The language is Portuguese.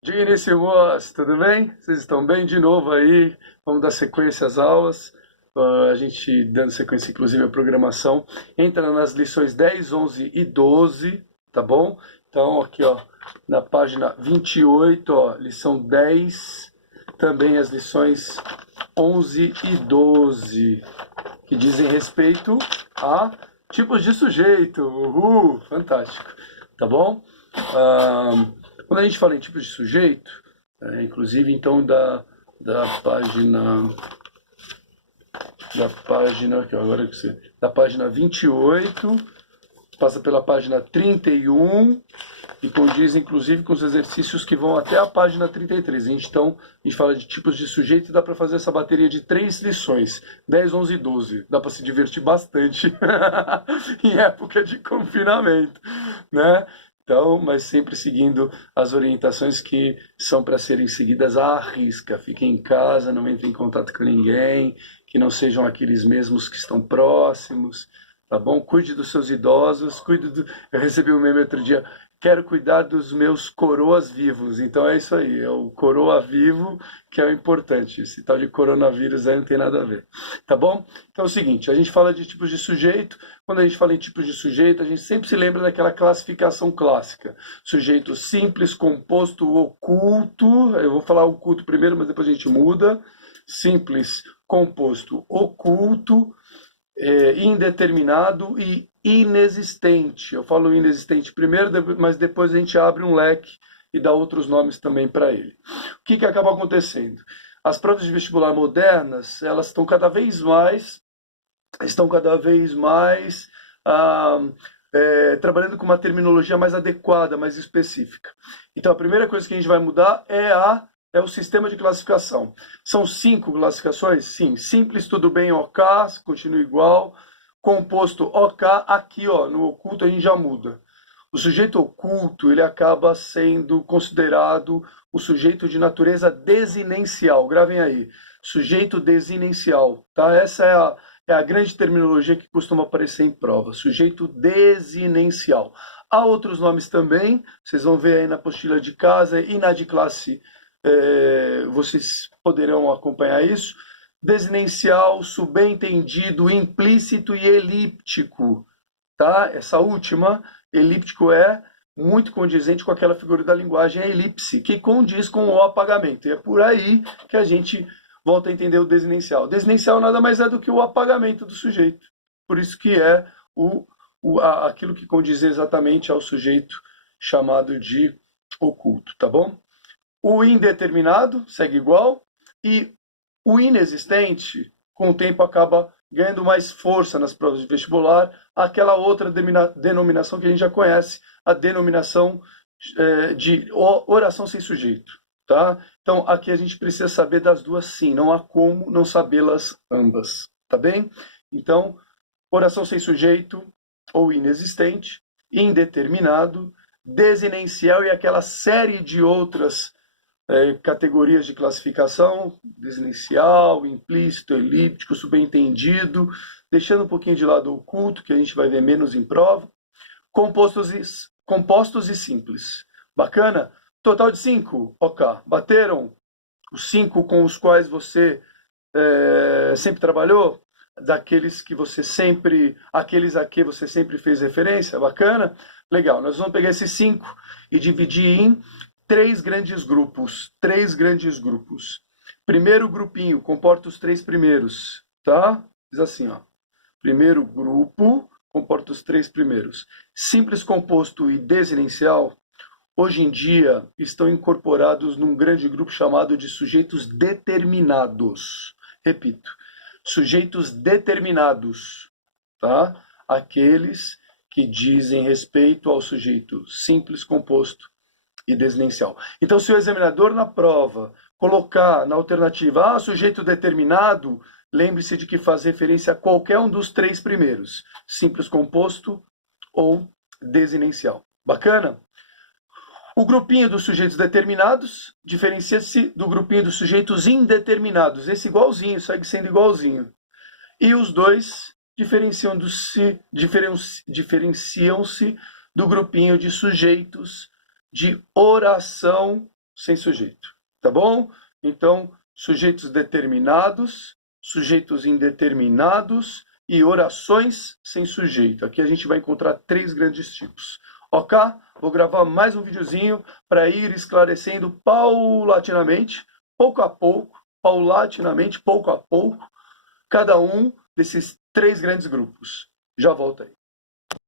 Digníssimos, tudo bem? Vocês estão bem de novo aí? Vamos dar sequência às aulas. A gente dando sequência, inclusive, à programação. Entra nas lições 10, 11 e 12, tá bom? Então, aqui, ó, na página 28, ó, lição 10, também as lições 11 e 12, que dizem respeito a tipos de sujeito. Uhul, fantástico, tá bom? Quando a gente fala em tipos de sujeito, inclusive então da página que agora que você, da página 28, passa pela página 31 e condiz inclusive com os exercícios que vão até a página 33. Então, a gente fala de tipos de sujeito e dá para fazer essa bateria de 3 lições, 10, 11 e 12. Dá para se divertir bastante em época de confinamento, né? Então, mas sempre seguindo as orientações que são para serem seguidas à risca. Fiquem em casa, não entrem em contato com ninguém, que não sejam aqueles mesmos que estão próximos, tá bom? Cuide dos seus idosos, Eu recebi um meme outro dia, quero cuidar dos meus coroas vivos. Então é isso aí, é o coroa vivo que é o importante. Esse tal de coronavírus aí não tem nada a ver, tá bom? Então é o seguinte, a gente fala de tipos de sujeito. Quando a gente fala em tipos de sujeito, a gente sempre se lembra daquela classificação clássica. Sujeito simples, composto, oculto. Eu vou falar oculto primeiro, mas depois a gente muda. Simples, composto, oculto, indeterminado e inexistente. Eu falo inexistente primeiro, mas depois a gente abre um leque e dá outros nomes também para ele. O que acaba acontecendo? As provas de vestibular modernas, elas estão cada vez mais trabalhando com uma terminologia mais adequada, mais específica. Então, a primeira coisa que a gente vai mudar é o sistema de classificação. São 5 classificações? Sim. Simples, tudo bem, OK, continua igual. Composto, OK. Aqui, ó, no oculto, a gente já muda. O sujeito oculto, ele acaba sendo considerado o sujeito de natureza desinencial. Gravem aí. Sujeito desinencial, tá? Essa é a grande terminologia que costuma aparecer em prova. Sujeito desinencial. Há outros nomes também, vocês vão ver aí na apostila de casa e na de classe, vocês poderão acompanhar isso. Desinencial, subentendido, implícito e elíptico, tá? Essa última, elíptico, é muito condizente com aquela figura da linguagem, a elipse, que condiz com o apagamento. E é por aí que a gente volta a entender o desinencial. O desinencial nada mais é do que o apagamento do sujeito. Por isso que é aquilo que condiz exatamente ao sujeito chamado de oculto, tá bom? O indeterminado segue igual e o inexistente, com o tempo, acaba ganhando mais força nas provas de vestibular, aquela outra denominação que a gente já conhece, a denominação de oração sem sujeito. Tá? Então, aqui a gente precisa saber das duas sim, não há como não sabê-las ambas. Tá bem? Então, oração sem sujeito ou inexistente, indeterminado, desinencial e aquela série de outras categorias de classificação, desinencial, implícito, elíptico, subentendido, deixando um pouquinho de lado o oculto, que a gente vai ver menos em prova, compostos e simples. Bacana? Total de 5, OK. Bateram os 5 com os quais você sempre trabalhou? Daqueles que você sempre, aqueles a que você sempre fez referência? Bacana? Legal, nós vamos pegar esses 5 e dividir em 3 grandes grupos. 3 grandes grupos. Primeiro grupinho, comporta os 3 primeiros, tá? Diz assim, ó. Primeiro grupo, comporta os 3 primeiros. Simples, composto e desinencial, hoje em dia, estão incorporados num grande grupo chamado de sujeitos determinados. Repito, sujeitos determinados, tá? Aqueles que dizem respeito ao sujeito simples, composto e desinencial. Então, se o examinador na prova colocar na alternativa sujeito determinado, lembre-se de que faz referência a qualquer um dos 3 primeiros, simples, composto ou desinencial. Bacana? O grupinho dos sujeitos determinados diferencia-se do grupinho dos sujeitos indeterminados. Esse igualzinho, segue sendo igualzinho. E os dois diferenciam-se do grupinho de sujeitos de oração sem sujeito, tá bom? Então, sujeitos determinados, sujeitos indeterminados e orações sem sujeito. Aqui a gente vai encontrar 3 grandes tipos. Ok? Vou gravar mais um videozinho para ir esclarecendo paulatinamente, pouco a pouco, paulatinamente, pouco a pouco, cada um desses 3 grandes grupos. Já volto aí.